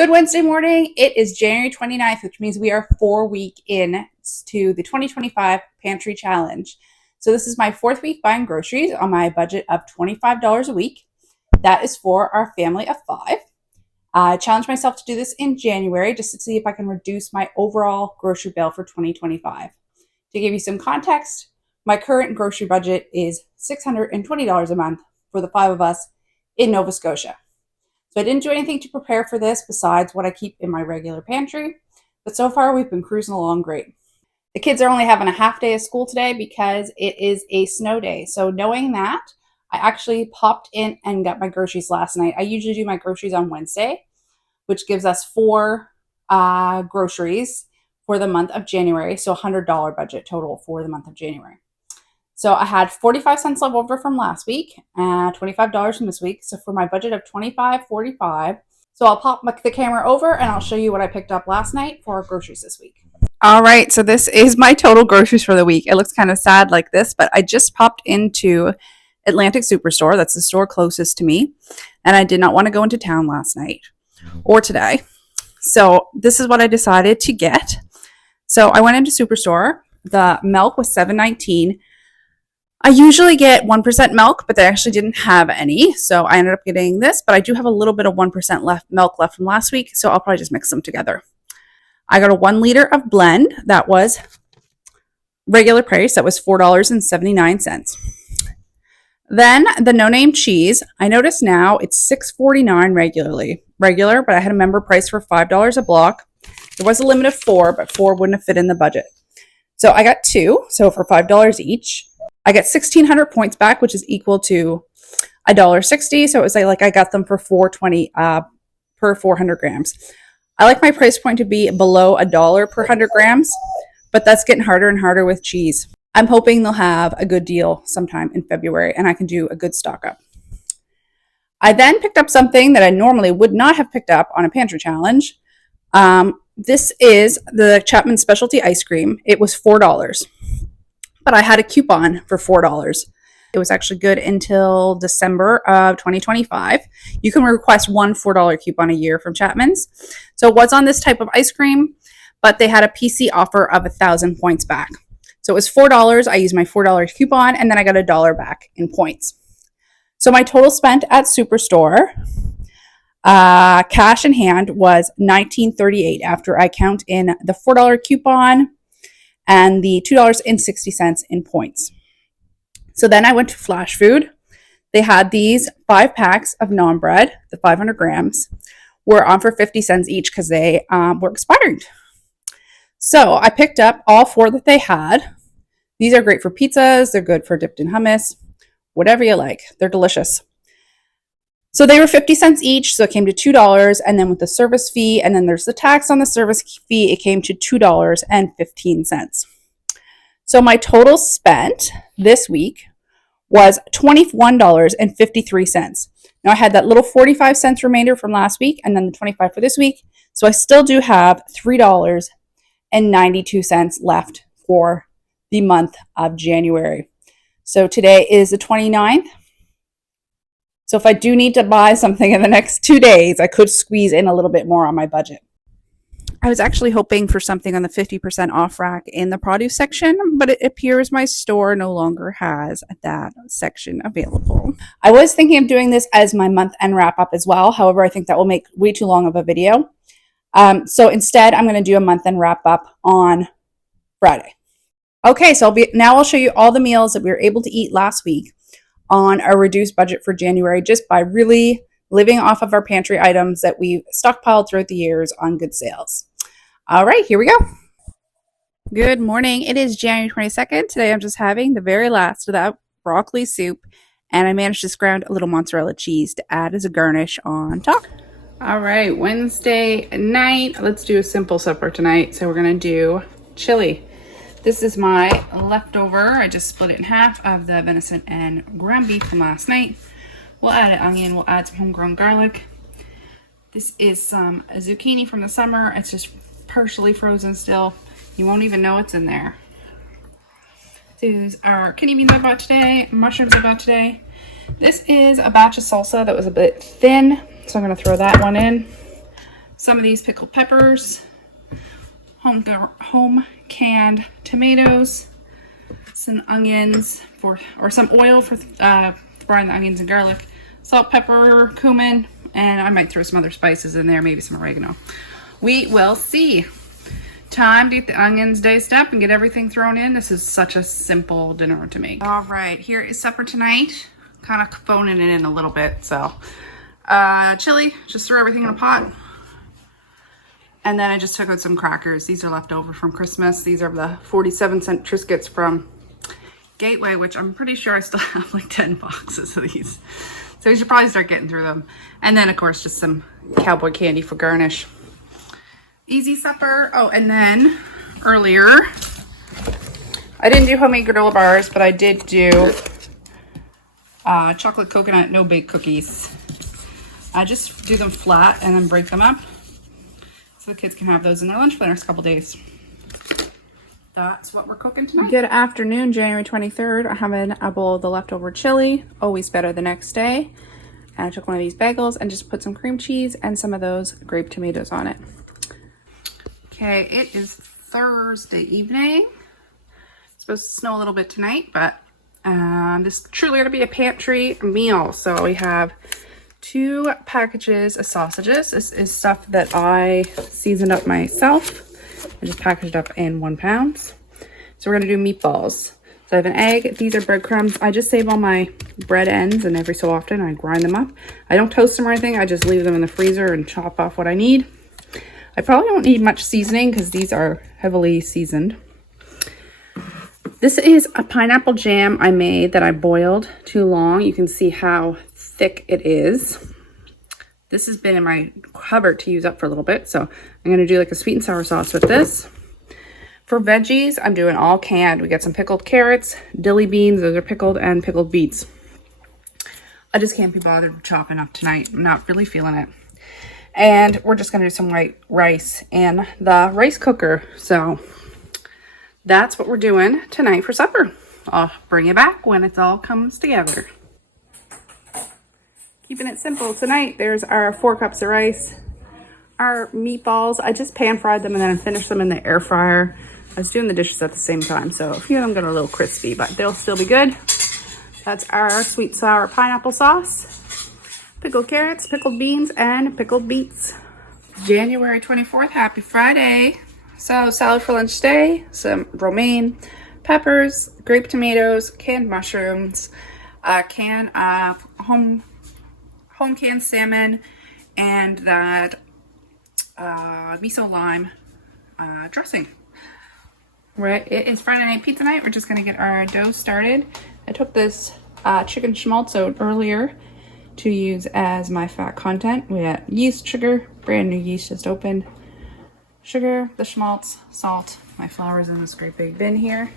Good Wednesday morning. It is January 29th, which means we are 4 weeks in to the 2025 Pantry Challenge. So this is my fourth week buying groceries on my budget of $25 a week. That is for our family of 5. I challenged myself to do this in January just to see if I can reduce my overall grocery bill for 2025. To give you some context, my current grocery budget is $620 a month for the 5 of us in Nova Scotia. So I didn't do anything to prepare for this besides what I keep in my regular pantry, but so far we've been cruising along great. The kids are only having a half day of school today because it is a snow day. So knowing that, I actually popped in and got my groceries last night. I usually do my groceries on Wednesday, which gives us 4 groceries for the month of January. So $100 budget total for the month of January. So I had 45 cents left over from last week, $25 from this week. So for my budget of $25.45, so I'll pop the camera over and I'll show you what I picked up last night for our groceries this week. All right, so this is my total groceries for the week. It looks kind of sad like this, but I just popped into Atlantic Superstore. That's the store closest to me. And I did not want to go into town last night or today. So this is what I decided to get. So I went into Superstore. The milk was $7.19. I usually get 1% milk, but they actually didn't have any. So I ended up getting this, but I do have a little bit of 1% milk left from last week. So I'll probably just mix them together. I got a 1 liter of blend. That was regular price. That was $4.79. Then the no-name cheese. I notice now it's $6.49 regular, but I had a member price for $5 a block. There was a limit of 4, but 4 wouldn't have fit in the budget. So I got 2, so for $5 each. I get 1,600 points back, which is equal to $1.60. So it was like I got them for $4.20 per 400 grams. I like my price point to be below $1 per 100 grams, but that's getting harder and harder with cheese. I'm hoping they'll have a good deal sometime in February and I can do a good stock up. I then picked up something that I normally would not have picked up on a pantry challenge. This is the Chapman Specialty Ice Cream. It was $4. But I had a coupon for $4. It was actually good until December of 2025. You can request one $4 coupon a year from Chapman's. So it was on this type of ice cream, but they had a PC offer of 1,000 points back. So it was $4. I used my $4 coupon, and then I got $1 back in points. So my total spent at Superstore, cash in hand, was $19.38 after I count in the $4 coupon and the $2.60 in points. So then I went to Flash Food. They had these 5 packs of naan bread, the 500 grams, were on for 50 cents each because they were expired. So I picked up all 4 that they had. These are great for pizzas. They're good for dipped in hummus, whatever you like. They're delicious. So they were 50 cents each, so it came to $2, and then with the service fee, and then there's the tax on the service fee, it came to $2.15. So my total spent this week was $21.53. Now I had that little 45 cents remainder from last week, and then the 25 for this week, so I still do have $3.92 left for the month of January. So today is the 29th. So if I do need to buy something in the next 2 days, I could squeeze in a little bit more on my budget. I was actually hoping for something on the 50% off rack in the produce section, but it appears my store no longer has that section available. I was thinking of doing this as my month end wrap up as well. However, I think that will make way too long of a video. So instead, I'm going to do a month end wrap up on Friday. Okay, so I'll show you all the meals that we were able to eat last week on a reduced budget for January, just by really living off of our pantry items that we've stockpiled throughout the years on good sales. All right, here we go. Good morning. It is January 22nd. Today I'm just having the very last of that broccoli soup, and I managed to scrounge a little mozzarella cheese to add as a garnish on top. All right, Wednesday night. Let's do a simple supper tonight. So we're going to do chili. This is my leftover. I just split it in half of the venison and ground beef from last night. We'll add an onion. We'll add some homegrown garlic. This is some zucchini from the summer. It's just partially frozen still. You won't even know it's in there. These are kidney beans I bought today, mushrooms I bought today. This is a batch of salsa that was a bit thin, so I'm going to throw that one in. some of these pickled peppers, home canned tomatoes, some onions or some oil for frying the onions and garlic, salt, pepper, cumin, and I might throw some other spices in there, maybe some oregano. We will see. Time to get the onions diced up and get everything thrown in. This is such a simple dinner to make. All right, here is supper tonight. Kind of phoning it in a little bit, so chili, just threw everything in a pot. And then I just took out some crackers. These are left over from Christmas. These are the 47-cent Triscuits from Gateway, which I'm pretty sure I still have like 10 boxes of these. So we should probably start getting through them. And then of course, just some cowboy candy for garnish. Easy supper. Oh, and then earlier, I didn't do homemade granola bars, but I did do chocolate coconut no-bake cookies. I just do them flat and then break them up so the kids can have those in their lunch for the next couple days. That's what we're cooking tonight. Good afternoon, January 23rd. I'm having a bowl of the leftover chili, always better the next day. And I took one of these bagels and just put some cream cheese and some of those grape tomatoes on it. Okay, it is Thursday evening. It's supposed to snow a little bit tonight, but this is truly going to be a pantry meal. So we have 2 packages of sausages. This is stuff that I seasoned up myself. I just packaged up in 1 pound. So we're going to do meatballs. So I have an egg. These are breadcrumbs. I just save all my bread ends, and every so often I grind them up. I don't toast them or anything. I just leave them in the freezer and chop off what I need. I probably don't need much seasoning because these are heavily seasoned. This is a pineapple jam I made that I boiled too long. You can see how thick it is. This has been in my cupboard to use up for a little bit, so I'm going to do like a sweet and sour sauce with this. For veggies, I'm doing all canned. We got some pickled carrots, dilly beans, those are pickled, and pickled beets. I just can't be bothered chopping up tonight. I'm not really feeling it. And we're just going to do some white rice in the rice cooker. So that's what we're doing tonight for supper. I'll bring you back when it all comes together. Keeping it simple tonight. There's our 4 cups of rice. Our meatballs, I just pan fried them and then finished them in the air fryer. I was doing the dishes at the same time, so a few of them got a little crispy, but they'll still be good. That's our sweet sour pineapple sauce. Pickled carrots, pickled beans, and pickled beets. January 24th, happy Friday. So salad for lunch today, some romaine, peppers, grape tomatoes, canned mushrooms, a can of home canned salmon, and that miso lime dressing. Right, it is Friday night pizza night. We're just gonna get our dough started. I took this chicken schmaltz out earlier to use as my fat content. We got yeast, sugar, brand new yeast just opened, sugar, the schmaltz, salt, my flour's in this great big bin here.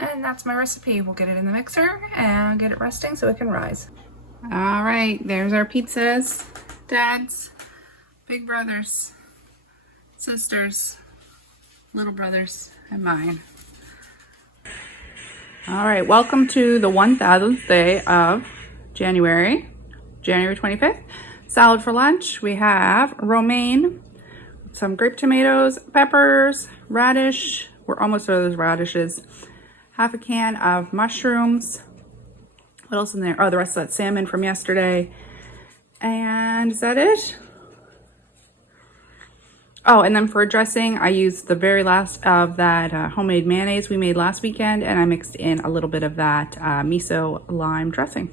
And that's my recipe. We'll get it in the mixer and get it resting so it can rise. All right, there's our pizzas. Dads, big brothers, sisters, little brothers, and mine. All right, welcome to the 1000th day of January 25th. Salad for lunch. We have romaine, some grape tomatoes, peppers, radish. We're almost out of those radishes. Half a can of mushrooms. What else in there? Oh, the rest of that salmon from yesterday. And is that it? Oh, and then for dressing, I used the very last of that homemade mayonnaise we made last weekend, and I mixed in a little bit of that miso lime dressing.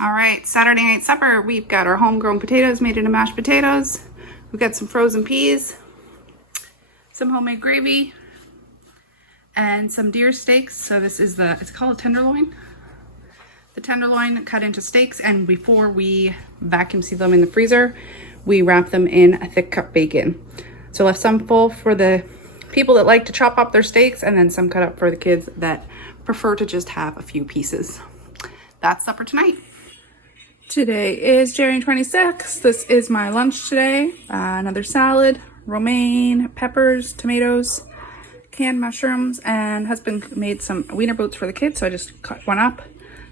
All right, Saturday night supper. We've got our homegrown potatoes made into mashed potatoes. We've got some frozen peas, some homemade gravy, and some deer steaks. So this is it's called a tenderloin. The tenderloin cut into steaks, and before we vacuum seal them in the freezer, we wrap them in a thick cut bacon. So I left some full for the people that like to chop up their steaks, and then some cut up for the kids that prefer to just have a few pieces. That's supper tonight. Today is January 26th. This is my lunch today. Another salad, romaine, peppers, tomatoes, canned mushrooms, and husband made some wiener boots for the kids, so I just cut one up.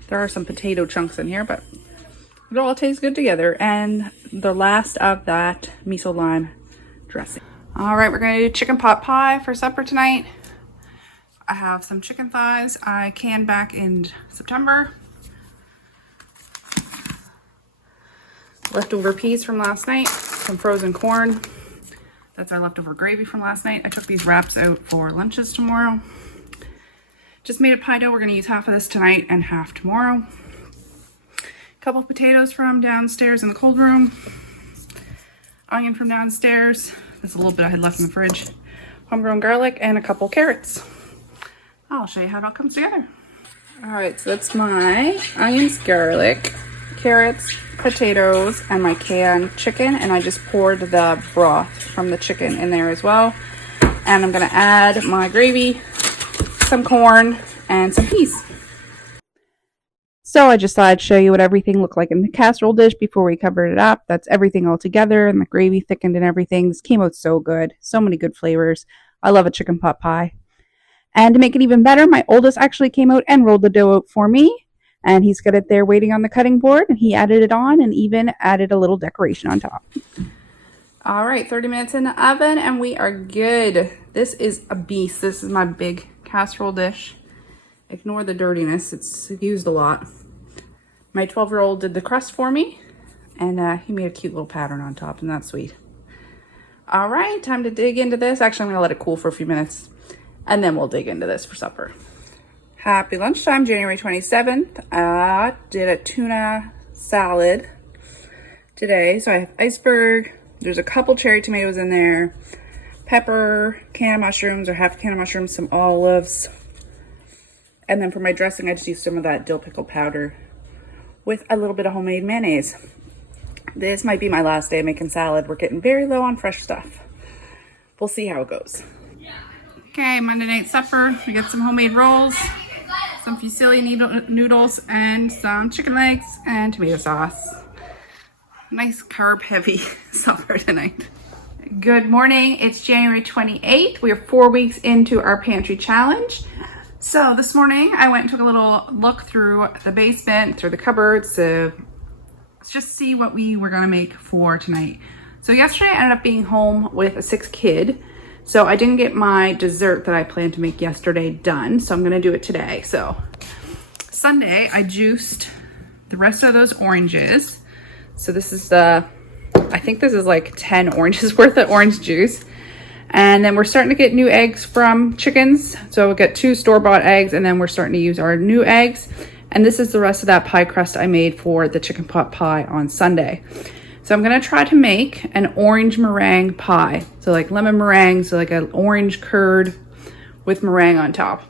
There are some potato chunks in here, but It all tastes good together. And the last of that miso lime dressing. All right, we're gonna do chicken pot pie for supper tonight. I have some chicken thighs I canned back in September. Leftover peas from last night, some frozen corn. That's our leftover gravy from last night. I took these wraps out for lunches tomorrow. Just made a pie dough. We're gonna use half of this tonight and half tomorrow. A couple of potatoes from downstairs in the cold room. Onion from downstairs. There's a little bit I had left in the fridge. Homegrown garlic and a couple carrots. I'll show you how it all comes together. All right, so that's my onions, garlic, carrots, potatoes, and my canned chicken. And I just poured the broth from the chicken in there as well. And I'm gonna add my gravy, some corn, and some peas. So I just thought I'd show you what everything looked like in the casserole dish before we covered it up. That's everything all together, and the gravy thickened and everything. This came out so good. So many good flavors. I love a chicken pot pie. And to make it even better, my oldest actually came out and rolled the dough out for me. And he's got it there waiting on the cutting board. And he added it on and even added a little decoration on top. All right, 30 minutes in the oven and we are good. This is a beast. This is my big casserole dish. Ignore the dirtiness. It's used a lot. My 12-year-old did the crust for me. And he made a cute little pattern on top. And that's sweet. All right, time to dig into this. Actually, I'm going to let it cool for a few minutes. And then we'll dig into this for supper. Happy lunchtime, January 27th. I did a tuna salad today. So I have iceberg. There's a couple cherry tomatoes in there. Pepper, can of mushrooms or half a can of mushrooms, some olives. And then for my dressing, I just used some of that dill pickle powder with a little bit of homemade mayonnaise. This might be my last day of making salad. We're getting very low on fresh stuff. We'll see how it goes. Okay, Monday night supper. We got some homemade rolls, some fusilli noodles, and some chicken legs and tomato sauce. Nice carb heavy supper tonight. Good morning. It's January 28th. We are 4 weeks into our pantry challenge. So this morning I went and took a little look through the basement, through the cupboards to just see what we were gonna make for tonight. So yesterday I ended up being home with a 6th kid. So I didn't get my dessert that I planned to make yesterday done. So I'm gonna do it today. So Sunday I juiced the rest of those oranges. So this is I think this is like 10 oranges worth of orange juice. And then we're starting to get new eggs from chickens. So we'll get 2 store-bought eggs and then we're starting to use our new eggs. And this is the rest of that pie crust I made for the chicken pot pie on Sunday. So I'm gonna try to make an orange meringue pie. So like lemon meringue, so like an orange curd with meringue on top.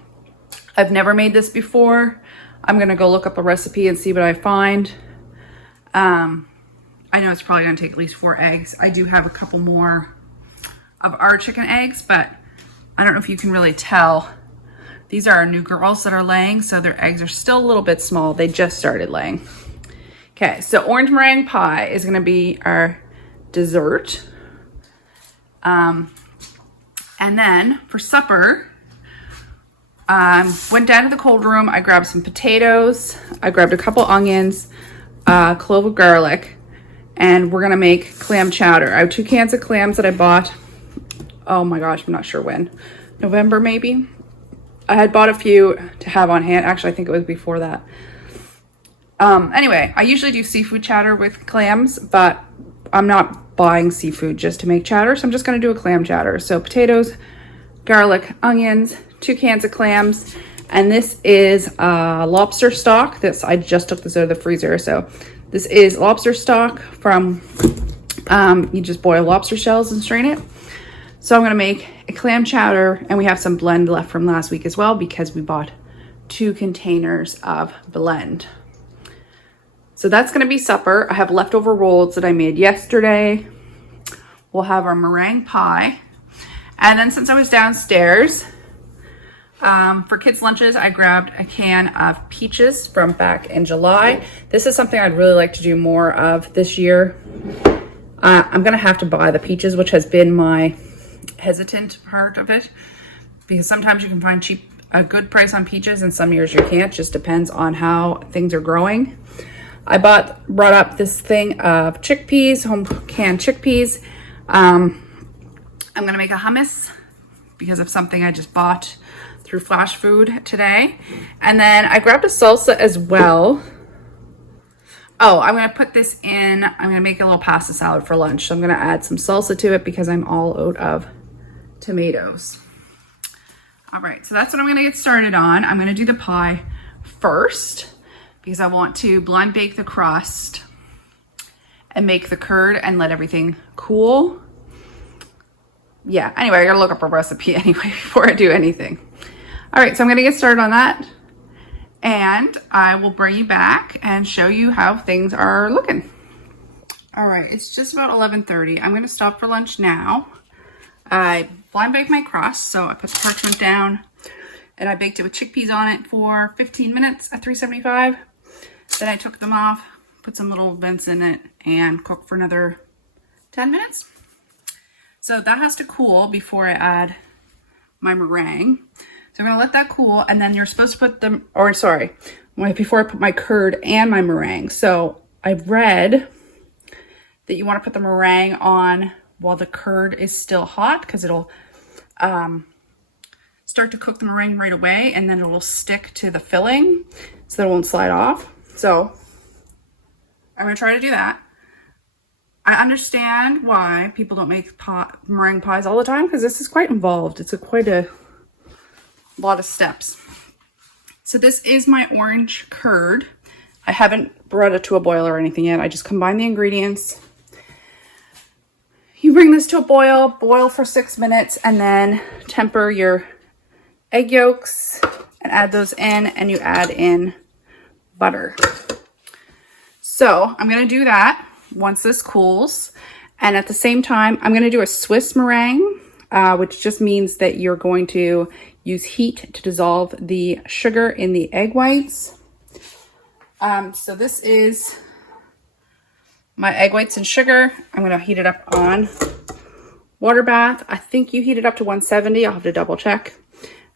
I've never made this before. I'm gonna go look up a recipe and see what I find. I know it's probably gonna take at least 4 eggs. I do have a couple more of our chicken eggs, but I don't know if you can really tell. These are our new girls that are laying, so their eggs are still a little bit small. They just started laying. Okay, so orange meringue pie is gonna be our dessert. And then for supper, went down to the cold room. I grabbed some potatoes. I grabbed a couple onions, a clove of garlic, and we're gonna make clam chowder. I have 2 cans of clams that I bought. Oh my gosh, I'm not sure when. November maybe? I had bought a few to have on hand. Actually, I think it was before that. Anyway, I usually do seafood chowder with clams, but I'm not buying seafood just to make chowder, so I'm just gonna do a clam chowder. So potatoes, garlic, onions, 2 cans of clams, and this is lobster stock. I just took this out of the freezer. So this is lobster stock from, you just boil lobster shells and strain it. So I'm gonna make a clam chowder, and we have some blend left from last week as well because we bought 2 containers of blend. So that's gonna be supper. I have leftover rolls that I made yesterday. We'll have our meringue pie. And then since I was downstairs, for kids' lunches, I grabbed a can of peaches from back in July. This is something I'd really like to do more of this year. I'm gonna have to buy the peaches, which has been my hesitant part of it, because sometimes you can find a good price on peaches and some years you can't. Just depends on how things are growing. I brought up this thing of chickpeas, home canned chickpeas. I'm gonna make a hummus because of something I just bought through Flash Food today. And then I grabbed a salsa as well. Oh, I'm gonna put this in, I'm gonna make a little pasta salad for lunch. So I'm gonna add some salsa to it because I'm all out of tomatoes. All right, so that's what I'm gonna get started on. I'm gonna do the pie first because I want to blind bake the crust and make the curd and let everything cool. Yeah, anyway, I gotta look up a recipe anyway before I do anything. All right, so I'm gonna get started on that. And I will bring you back and show you how things are looking. All right, it's just about 11:30. I'm gonna stop for lunch now. I blind baked my crust, so I put the parchment down and I baked it with chickpeas on it for 15 minutes at 375. Then I took them off, put some little vents in it and cooked for another 10 minutes. So that has to cool before I add my meringue. So I'm gonna let that cool, and then you're supposed to put them, or sorry, before I put my curd and my meringue. So I've read that you wanna put the meringue on while the curd is still hot because it'll start to cook the meringue right away, and then it will stick to the filling so that it won't slide off. So I'm gonna try to do that. I understand why people don't make meringue pies all the time because this is quite involved. It's quite a lot of steps. So this is my orange curd. I haven't brought it to a boil or anything yet. I just combine the ingredients. You bring this to a boil for 6 minutes, and then temper your egg yolks and add those in, and you add in butter. So I'm gonna do that once this cools. And at the same time, I'm gonna do a Swiss meringue, which just means that you're going to use heat to dissolve the sugar in the egg whites. So this is my egg whites and sugar. I'm gonna heat it up on water bath. I think you heat it up to 170. I'll have to double check.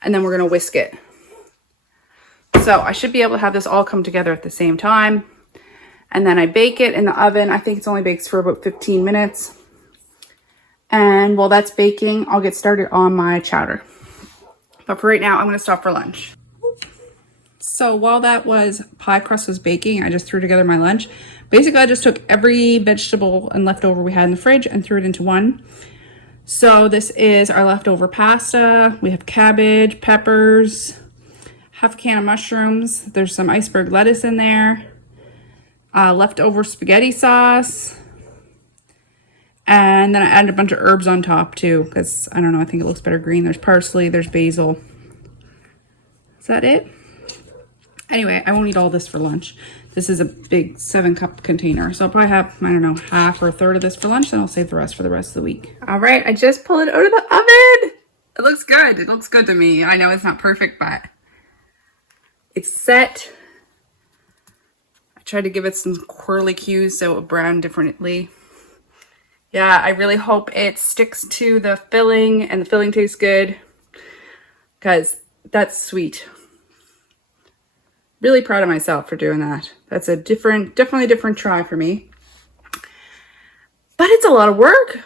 And then we're gonna whisk it. So I should be able to have this all come together at the same time. And then I bake it in the oven. I think it's only bakes for about 15 minutes. And while that's baking, I'll get started on my chowder. But for right now, I'm gonna stop for lunch. So while that pie crust was baking, I just threw together my lunch. Basically, I just took every vegetable and leftover we had in the fridge and threw it into one. So this is our leftover pasta. We have cabbage, peppers, half a can of mushrooms. There's some iceberg lettuce in there. Leftover spaghetti sauce. And then I added a bunch of herbs on top too, because I don't know, I think it looks better green. There's parsley, there's basil. Is that it? Anyway, I won't eat all this for lunch. This is a big 7-cup container. So I'll probably have, I don't know, half or a third of this for lunch, then I'll save the rest for the rest of the week. All right, I just pulled it out of the oven. It looks good. It looks good to me. I know it's not perfect, but it's set. I tried to give it some curly cues so it would brown differently. Yeah, I really hope it sticks to the filling and the filling tastes good because that's sweet. Really proud of myself for doing that. That's a definitely a different try for me. But it's a lot of work.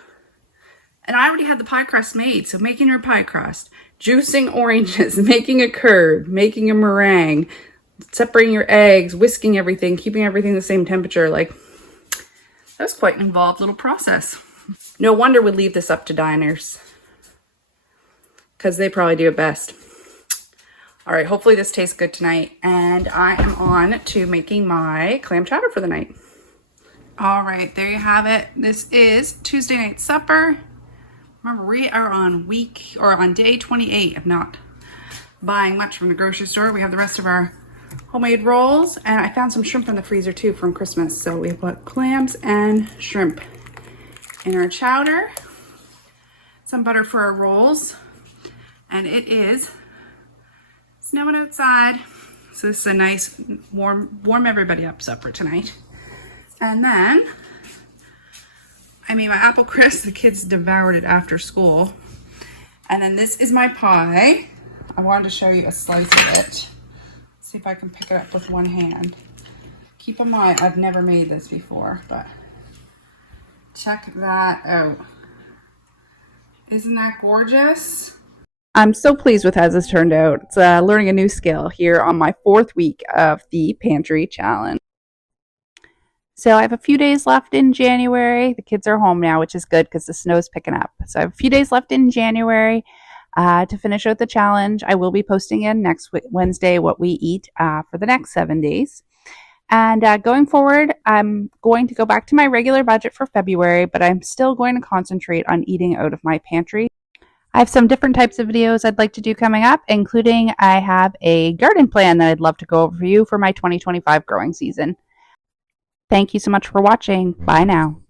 And I already had the pie crust made. So making your pie crust, juicing oranges, making a curd, making a meringue, separating your eggs, whisking everything, keeping everything the same temperature. Like, that's quite an involved little process. No wonder we leave this up to diners because they probably do it best. All right, hopefully this tastes good tonight. And I am on to making my clam chowder for the night. All right, there you have it. This is Tuesday night supper. Remember, we are on day 28 of not buying much from the grocery store. We have the rest of our homemade rolls, and I found some shrimp in the freezer too from Christmas. So we've got clams and shrimp in our chowder, some butter for our rolls, and it is snowing outside. So this is a nice warm everybody up supper tonight. And then I made my apple crisp. The kids devoured it after school. And then this is my pie. I wanted to show you a slice of it. See if I can pick it up with one hand. keep in mind, I've never made this before, but check that out. Isn't that gorgeous? I'm so pleased with how this turned out. It's learning a new skill here on my 4th week of the Pantry Challenge. So I have a few days left in January. The kids are home now, which is good because the snow's picking up. So I have a few days left in January to finish out the challenge. I will be posting in next Wednesday what we eat for the next 7 days. And going forward, I'm going to go back to my regular budget for February, but I'm still going to concentrate on eating out of my pantry. I have some different types of videos I'd like to do coming up, including I have a garden plan that I'd love to go over for you for my 2025 growing season. Thank you so much for watching. Bye now.